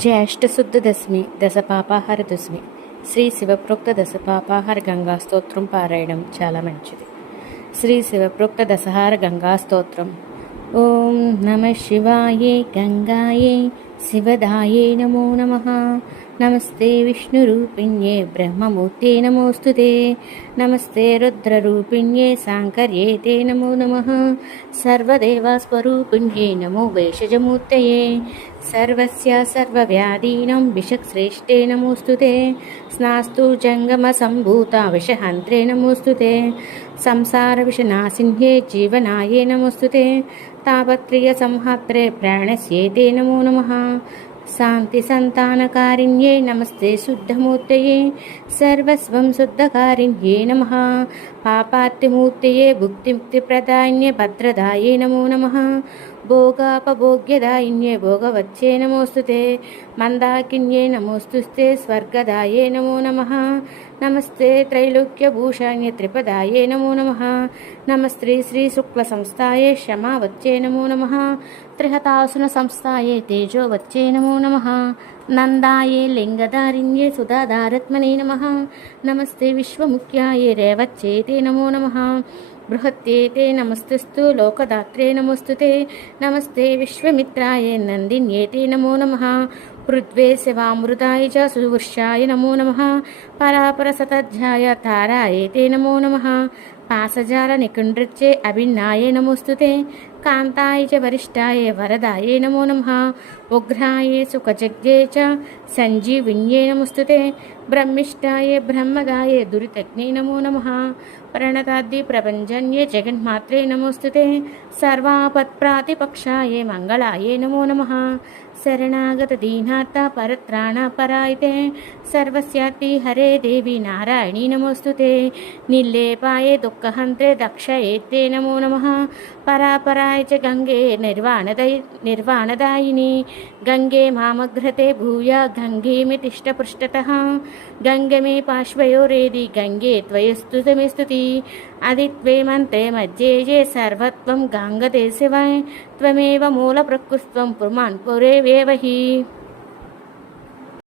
జ్యేష్ఠశుద్ధ దశమి దశపాపాహార దశమి. శ్రీ శివప్రోక్త దశపాపాహార గంగా స్తోత్రం పారాయణం చాలా మంచిది. శ్రీ శివప్రోక్త దశహార గంగా స్తోత్రం. ఓం నమ శివాయే గంగాయే శివదాయే నమో నమ. నమస్తే విష్ణురూపిణ్యే బ్రహ్మమూర్తే నమోస్తుతే. నమస్తే రుద్రరూపిణ్యే సాంకర్యే తే నమో నమ. సర్వదేవాస్వరూపిణ్యే నమో వేషజమూర్తయే. సర్వస్య సర్వవ్యాధీనం విషశ్రేష్ఠే నమోస్తుతే. స్నాస్తు జంగమసంభూత విషహంత్రే నమోస్తుతే. సంసార విషనాశిన్యే జీవనాయే నమోస్తుతే. తాపత్రియ సంహత్రే ప్రాణస్యేతే నమో నమః. శాంతి సంతానకారిణ్యే నమస్తే శుద్ధమూర్తయే సర్వస్వం శుద్ధకారిణ్యే నమ పాపాత్తిమూర్తయే భుక్తిముక్తిప్రదాయిన్యే భద్రదాయే నమో నమ భోగాపభోగ్యదాయిన్యే భోగవచ్చే నమోస్తుతే మందాకిన్యే నమోస్తుస్తే స్వర్గదాయే నమో నమ. నమస్తే త్రైలోక్యభూషాణ్య త్రిపదాయే నమో నమ. నమస్త్రీ శ్రీ శుక్ల సంస్థాయే క్షమావచ్చే నమో నమ. త్రిహతాసున సంస్థాయే తేజో వచ్చే నమో నమ. నందాయే లింగధారిణ్యే సుధాధారత్మనే నమ. నమస్తే విశ్వముఖ్యాయే రేవచ్చేతే నమో నమ. బృహత్యేతే నమస్తస్తు లోకదాత్రే నమోస్తుతే. నమస్తే విశ్వమిత్రాయ నందిన్యేతే నమో నమ. పృథ్వే శివామృతాయ చ సువృషాయ నమో నమ. పరాపరసతధ్యాయ తారాయేతే నమో నమ. పాసజాల నికుండ్రిచ్చే అభిన్నాయ నమోస్తుతే. కాంతాయ చ వరిష్టాయ వరదాయ నమో నమ ఉగ్రాయ సుఖజగ్గే చ సంజీవిన్యే నమోస్తుతే బ్రహ్మిష్టాయే బ్రహ్మదాయ దురితజ్ఞే నమో నమ ప్రణతాద్ది ప్రపంచన్యే జగన్మాత్రే నమోస్తుతే సర్వాపత్ప్రాతిపక్షాయే మంగళాయే నమో నమ శరణాగత దీనార్థ పరత్రాణ పరాయితే సర్వస్యాతి హరే దేవి నారాయణి నమోస్తుతే నిల్లేపాయే దుఃఖహంత్రే దక్షయేత్తే నమో నమ పరాపరాయ చ గంగే నిర్వాణదై నిర్వాణదాయిని గంగే మామగ్రతే భూయ గంగేమి తిష్టపృష్టత గంగమే పార్శ్వయోరేది గంగే త్వయస్తు అది స్తుతి అదిత్వేమంతే మధ్యేజే సర్వత్వం గంగతే శివాయ త్వమేవ మూల ప్రకృత్వం పుమాన్ పురే వేవహి.